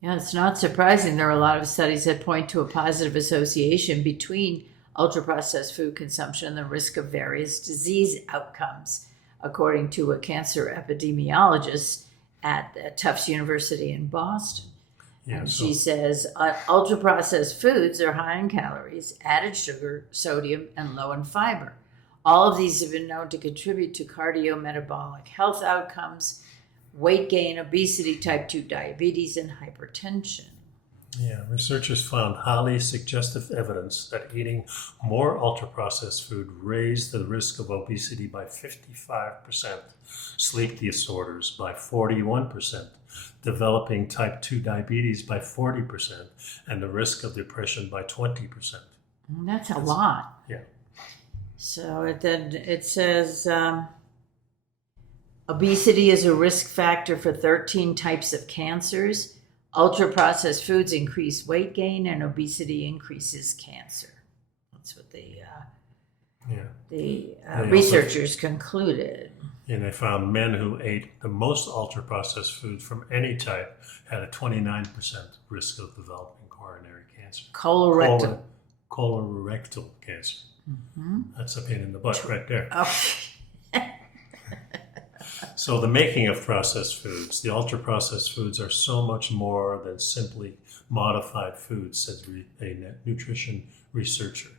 Yeah, it's not surprising. There are a lot of studies that point to a positive association between ultra-processed food consumption and the risk of various disease outcomes, according to a cancer epidemiologist at Tufts University in Boston. Yeah, And so, she says ultra-processed foods are high in calories, added sugar, sodium, and low in fiber. All of these have been known to contribute to cardiometabolic health outcomes, weight gain, obesity, type 2 diabetes, and hypertension. yeah, researchers found highly suggestive evidence that eating more ultra-processed food raised the risk of obesity by 55%, sleep disorders by 41%, developing type 2 diabetes by 40%, and the risk of depression by 20%. That's a lot. Yeah. So then it says obesity is a risk factor for 13 types of cancers. Ultra-processed foods increase weight gain, and obesity increases cancer. That's what the researchers concluded. And they found men who ate the most ultra-processed food from any type had a 29% risk of developing coronary cancer. Colorectal. Colorectal cancer. That's a pain in the butt right there. Oh. So the making of processed foods, the ultra-processed foods are so much more than simply modified foods, says a nutrition researcher.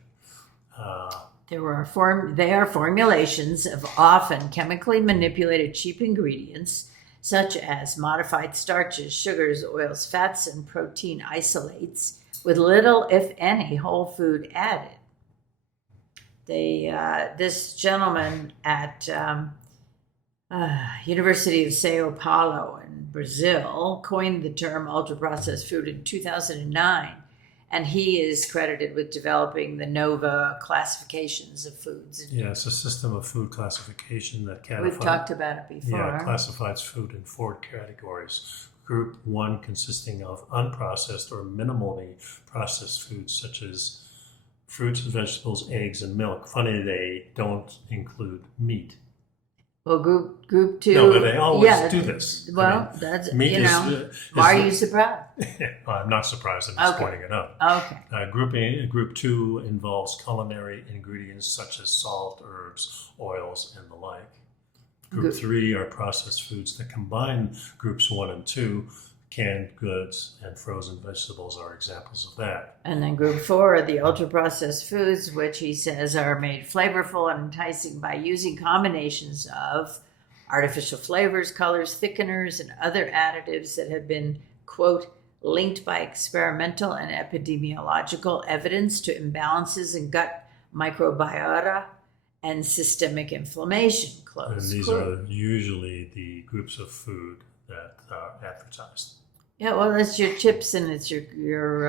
They are formulations of often chemically manipulated cheap ingredients, such as modified starches, sugars, oils, fats, and protein isolates, with little, if any, whole food added. This gentleman at University of Sao Paulo in Brazil coined the term ultra-processed food in 2009, and he is credited with developing the NOVA classifications of foods. Yeah, it's a system of food classification that We've talked about it before. Yeah, classifies food in 4 categories. Group 1 consisting of unprocessed or minimally processed foods such as fruits, vegetables, eggs, and milk. Funny they don't include meat. Well, group 2. No, but they always do this. Well, I mean, that's, why are you surprised? Well, I'm not surprised, I'm just pointing it out. Okay. Group 2 involves culinary ingredients such as salt, herbs, oils, and the like. Group 3 are processed foods that combine groups 1 and 2. Canned goods and frozen vegetables are examples of that. And then group 4 are the ultra-processed foods, which he says are made flavorful and enticing by using combinations of artificial flavors, colors, thickeners, and other additives that have been, quote, linked by experimental and epidemiological evidence to imbalances in gut microbiota and systemic inflammation, close And these quote. are usually the groups of food that are advertised. Yeah, well, it's your chips and it's your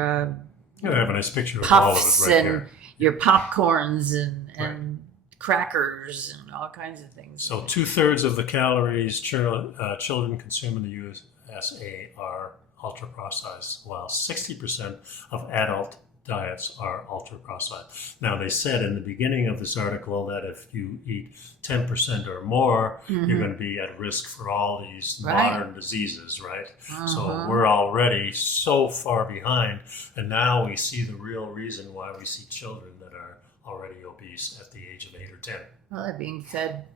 I have a nice picture of all of puffs it right and here. your popcorns and crackers and all kinds of things. So 2/3 of the calories children consume in the USA are ultra-processed, while 60% of adult diets are ultra-processed. Now, they said in the beginning of this article that if you eat 10% or more, you're going to be at risk for all these modern diseases, right? So we're already so far behind, and now we see the real reason why we see children that are already obese at the age of 8 or 10. Well, they're being fed.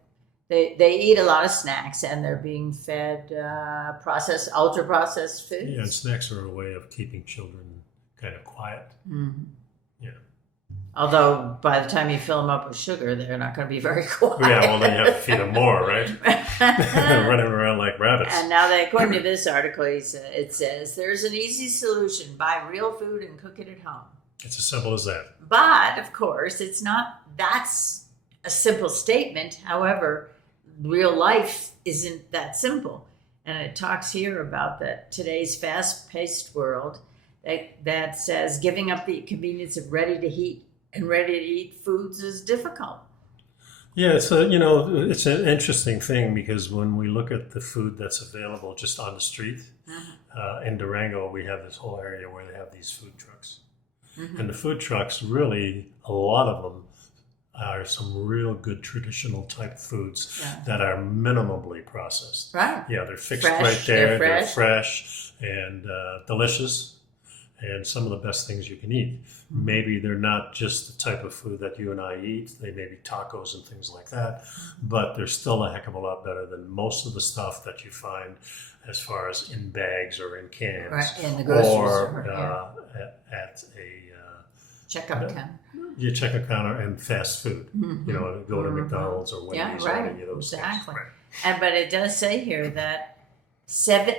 They eat a lot of snacks, and they're being fed ultra processed foods. Yeah, and snacks are a way of keeping children kind of quiet. Yeah. Although by the time you fill them up with sugar, they're not going to be very quiet. Yeah, well, then you have to feed them more, right? Running around like rabbits. And now, according to this article, it says there's an easy solution: buy real food and cook it at home. It's as simple as that. But of course, it's not. That's a simple statement. However, real life isn't that simple. And it talks here about that today's fast-paced world that says giving up the convenience of ready-to-eat foods is difficult. Yeah, it's an interesting thing because when we look at the food that's available just on the street, in Durango, we have this whole area where they have these food trucks. And the food trucks, really, a lot of them are some real good traditional type foods that are minimally processed. Right. Yeah, they're fixed Fresh, right there. they're fresh and delicious, and some of the best things you can eat. Maybe they're not just the type of food that you and I eat. They may be tacos and things like that, but they're still a heck of a lot better than most of the stuff that you find as far as in bags or in cans, Right, in the grocery or store, at a checkout counter. you check a counter and fast food. You know, go to McDonald's or Wendy's or any of those exactly. things. But it does say here that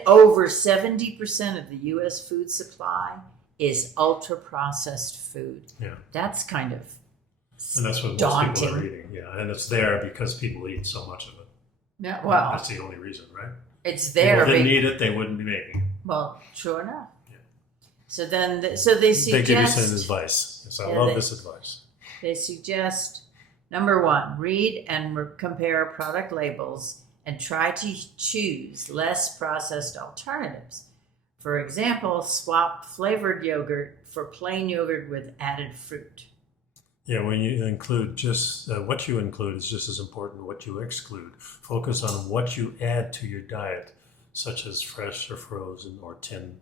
over 70% of the U.S. food supply is ultra-processed food. Yeah. That's kind of And that's what daunting. most people are eating. Yeah, and it's there because people eat so much of it. Yeah, well, That's the only reason, right? it's If there. people didn't eat it, they wouldn't be making it. Well, sure enough. Yeah. So then, so they suggest They give you some advice. Yes, I love this advice. They suggest, number one, read and compare product labels and try to choose less processed alternatives. For example, swap flavored yogurt for plain yogurt with added fruit. Yeah, when you include just what you include is just as important as what you exclude. Focus on what you add to your diet, such as fresh or frozen or tinned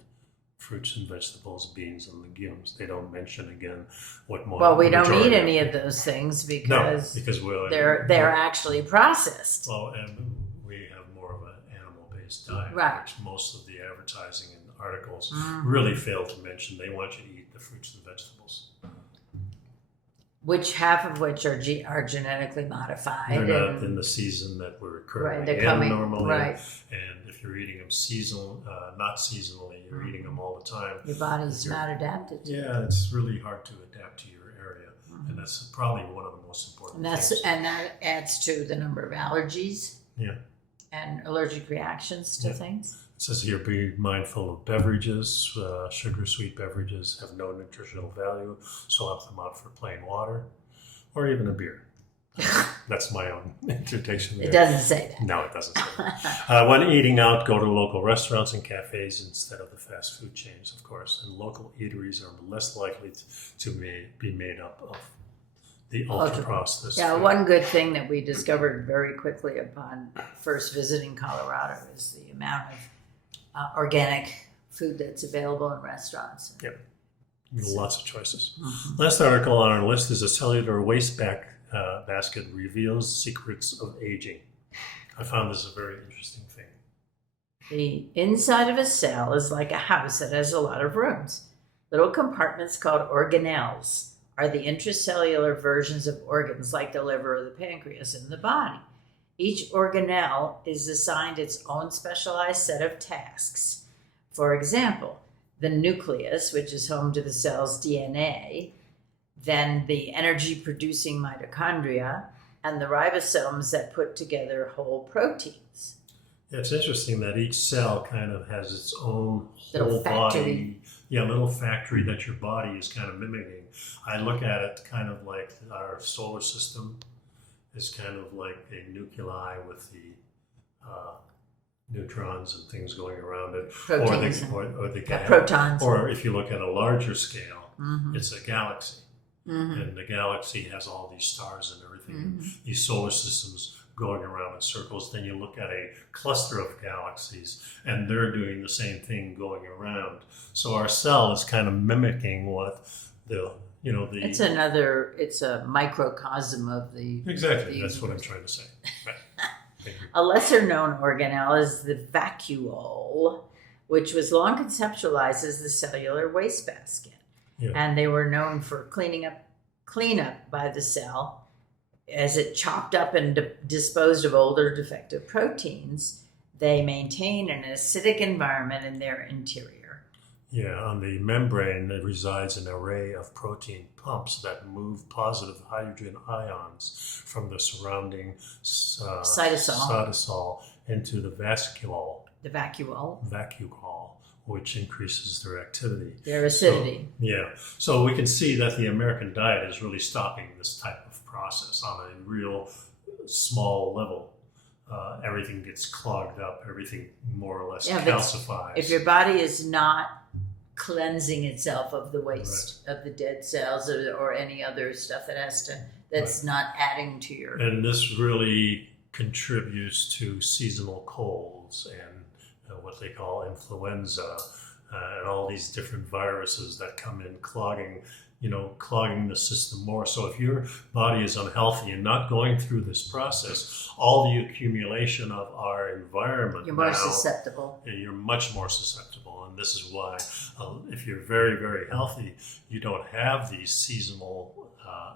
fruits and vegetables, beans and legumes. They don't mention again what more. Well, we don't eat any of those things because they're actually processed. Well, and we have more of an animal-based diet, Right. which most of the advertising and articles really fail to mention. They want you to eat the fruits and vegetables. Half of which are genetically modified. They're not in the season that we're currently they're coming, normally. right. And if you're eating them not seasonally, you're eating them all the time. Your body's not adapted to it. Yeah, it's really hard to adapt to your area. And that's probably one of the most important things. And that adds to the number of allergies and allergic reactions to things. It says here, be mindful of beverages. Sugar-sweet beverages have no nutritional value, so opt them out for plain water or even a beer. That's my own interpretation there. It doesn't say that. No, it doesn't say that. When eating out, go to local restaurants and cafes instead of the fast food chains, of course. And local eateries are less likely to be made up of the ultra-processed food. One good thing that we discovered very quickly upon first visiting Colorado is the amount of organic food that's available in restaurants. Yep. Lots of choices. Last article on our list is a cellular waste basket reveals secrets of aging. I found this a very interesting thing. The inside of a cell is like a house that has a lot of rooms. Little compartments called organelles are the intracellular versions of organs like the liver or the pancreas in the body. Each organelle is assigned its own specialized set of tasks. For example, the nucleus, which is home to the cell's DNA, then the energy-producing mitochondria, and the ribosomes that put together whole proteins. It's interesting that each cell kind of has its own Little whole factory. body, little factory that your body is kind of mimicking. I look at it kind of like our solar system is kind of like a nuclei with the neutrons and things going around it, Proteins. or the Protons. or if you look at a larger scale, Mhm. it's a galaxy, Mhm. and the galaxy has all these stars and everything. Mhm. These solar systems going around in circles. Then you look at a cluster of galaxies, and they're doing the same thing going around. So our cell is kind of mimicking what the It's a microcosm of the exactly. That's what I'm trying to say. Right. Thank you. A lesser known organelle is the vacuole, which was long conceptualized as the cellular wastebasket. Yeah. And they were known for cleanup by the cell as it chopped up and disposed of older defective proteins. They maintain an acidic environment in their interior. Yeah, on the membrane there resides an array of protein pumps that move positive hydrogen ions from the surrounding cytosol into the vacuole, The vacuole, which increases their activity. their acidity. So we can see that the American diet is really stopping this type of process on a real small level. Everything gets clogged up, everything more or less calcifies. If your body is not cleansing itself of the waste of the dead cells or any other stuff that's not adding to your... And this really contributes to seasonal colds and what they call influenza and all these different viruses that come in clogging the system more. So if your body is unhealthy and not going through this process, all the accumulation of our environment, You're more susceptible. You're much more susceptible. And this is why if you're very, very healthy, you don't have these seasonal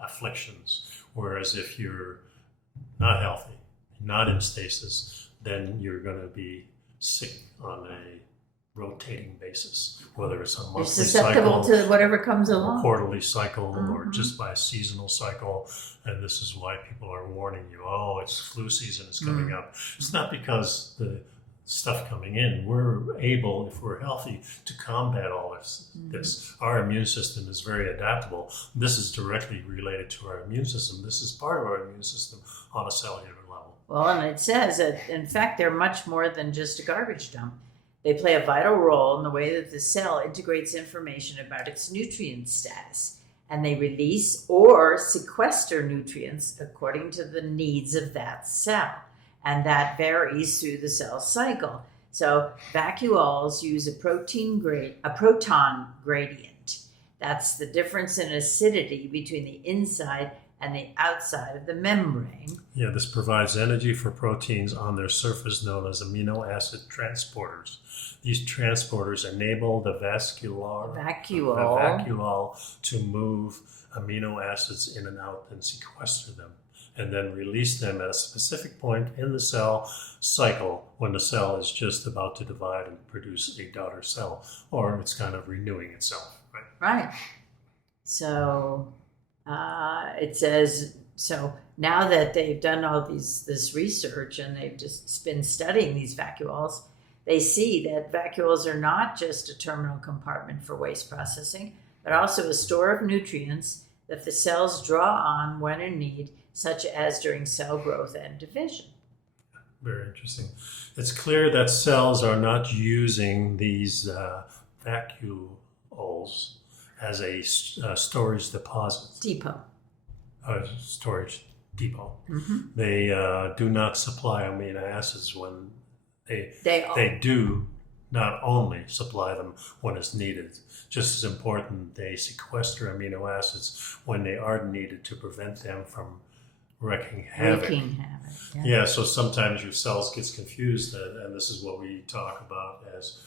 afflictions. Whereas if you're not healthy, not in stasis, then you're going to be sick on a rotating basis, whether it's a monthly You're susceptible cycle, to whatever comes along. quarterly cycle, or just by a seasonal cycle. And this is why people are warning you, it's flu season is coming up. It's not because the stuff coming in. We're able, if we're healthy, to combat all this. Our immune system is very adaptable. This is directly related to our immune system. This is part of our immune system on a cellular level. Well, and it says that, in fact, they're much more than just a garbage dump. They play a vital role in the way that the cell integrates information about its nutrient status, and they release or sequester nutrients according to the needs of that cell. And that varies through the cell cycle. So vacuoles use a proton gradient. That's the difference in acidity between the inside and the outside of the membrane. Yeah, this provides energy for proteins on their surface known as amino acid transporters. These transporters enable the vacuole to move amino acids in and out and sequester them, and then release them at a specific point in the cell cycle when the cell is just about to divide and produce a daughter cell, or it's kind of renewing itself. Right. So it says, so now that they've done all this research and they've just been studying these vacuoles, they see that vacuoles are not just a terminal compartment for waste processing, but also a store of nutrients that the cells draw on when in need, such as during cell growth and division. Very interesting. It's clear that cells are not using these vacuoles as a storage deposit. Storage depot. They do not supply amino acids when they do not only supply them when it's needed. Just as important, they sequester amino acids when they are needed to prevent them from wreaking havoc. Wreaking havoc. Yeah, so sometimes your cells gets confused, and this is what we talk about as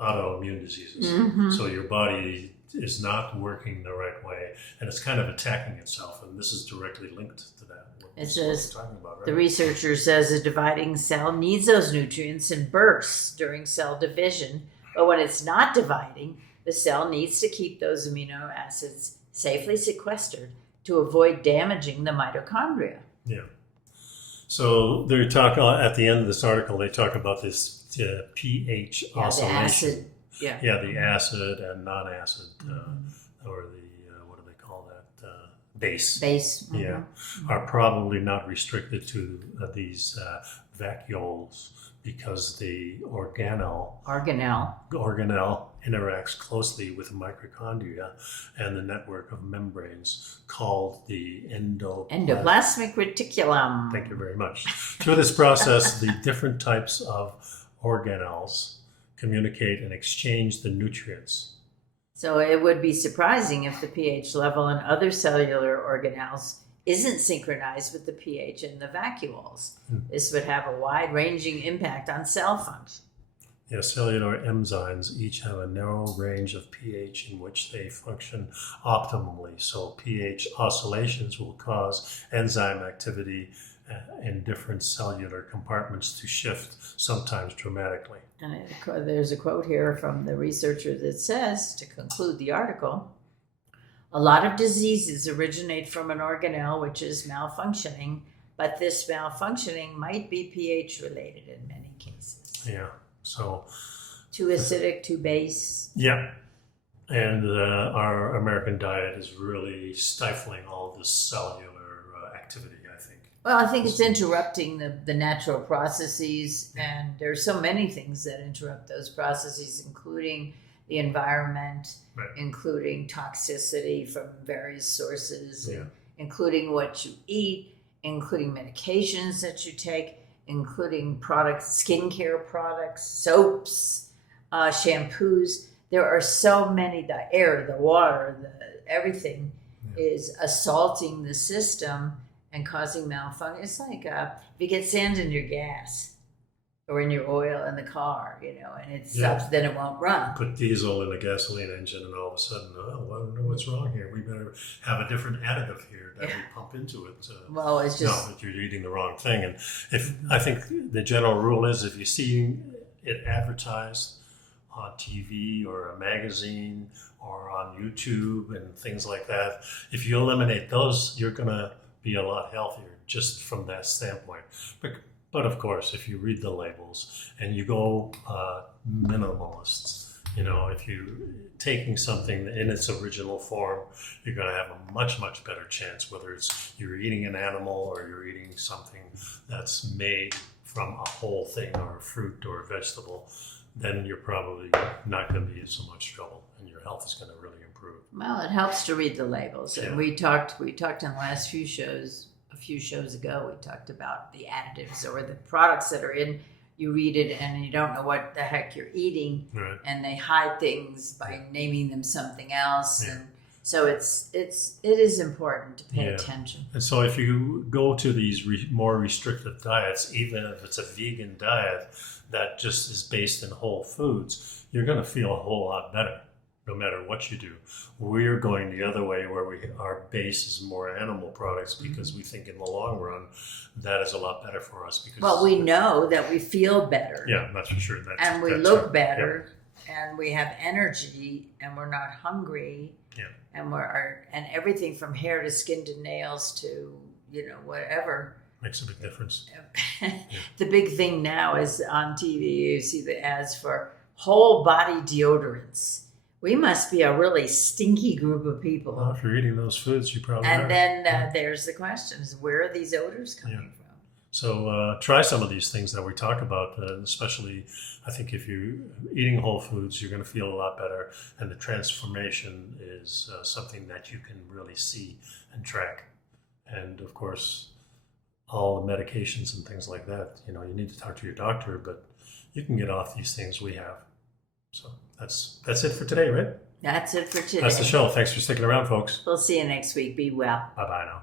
autoimmune diseases. Mm-hmm. So your body is not working the right way, and it's kind of attacking itself, and this is directly linked to that. It says, talking about, right? The researcher says a dividing cell needs those nutrients and bursts during cell division, but when it's not dividing, the cell needs to keep those amino acids safely sequestered to avoid damaging the mitochondria. Yeah. So they're talking at the end of this article. They talk about this pH oscillation. The acid. Yeah. Yeah, the acid and non-acid, or the what do they call that? Base. Base. Yeah, are probably not restricted to these vacuoles because the organelle interacts closely with mitochondria and the network of membranes called the endoplasmic reticulum. Thank you very much. Through this process, the different types of organelles communicate and exchange the nutrients. So it would be surprising if the pH level in other cellular organelles isn't synchronized with the pH in the vacuoles. This would have a wide-ranging impact on cell function. Yeah, cellular enzymes each have a narrow range of pH in which they function optimally. So pH oscillations will cause enzyme activity in different cellular compartments to shift, sometimes dramatically. And there's a quote here from the researcher that says, to conclude the article, a lot of diseases originate from an organelle which is malfunctioning, but this malfunctioning might be pH related in many cases. Yeah, so... Too acidic, too base. Yeah, and our American diet is really stifling all this cellular activity, I think. Well, I think it's interrupting the natural processes, and there's so many things that interrupt those processes, including the environment, Right. including toxicity from various sources, Yeah. including what you eat, including medications that you take, including products, skincare products, soaps, shampoos. There are so many, the air, the water, everything is assaulting the system and causing malfunction. It's like if you get sand in your gas or in your oil in the car, and it stops, then it won't run. Put diesel in a gasoline engine, and all of a sudden, I don't know what's wrong here. We better have a different additive here that we pump into it. Well, it's just... No, but you're eating the wrong thing. And I think the general rule is if you see it advertised on TV or a magazine or on YouTube and things like that, if you eliminate those, you're going to be a lot healthier just from that standpoint. But of course, if you read the labels and you go minimalist, if you're taking something in its original form, you're going to have a much, much better chance, whether it's you're eating an animal or you're eating something that's made from a whole thing or a fruit or a vegetable, then you're probably not going to be in so much trouble and your health is going to really improve. Well, it helps to read the labels. And we talked in the last few shows, a few shows ago, we talked about the additives or the products that are in. You read it and you don't know what the heck you're eating, Right. and they hide things by naming them something else. And so it is important to pay attention. And so if you go to these more restrictive diets, even if it's a vegan diet that just is based in whole foods, you're going to feel a whole lot better no matter what you do. We're going the other way where our base is more animal products because we think in the long run that is a lot better for us. Because we know that we feel better. Yeah, that's for sure. And we look better, and we have energy, and we're not hungry. Yeah. And everything from hair to skin to nails to whatever makes a big difference. The big thing now is on TV. You see the ads for whole body deodorants. We must be a really stinky group of people. Well, if you're eating those foods, you probably are. And then there's the question: is where are these odors coming from? So try some of these things that we talk about, especially I think if you're eating whole foods, you're going to feel a lot better. And the transformation is something that you can really see and track. And of course, all the medications and things like that, you need to talk to your doctor, but you can get off these things we have. So that's it for today, right? That's it for today. That's the show. Thanks for sticking around, folks. We'll see you next week. Be well. Bye-bye now.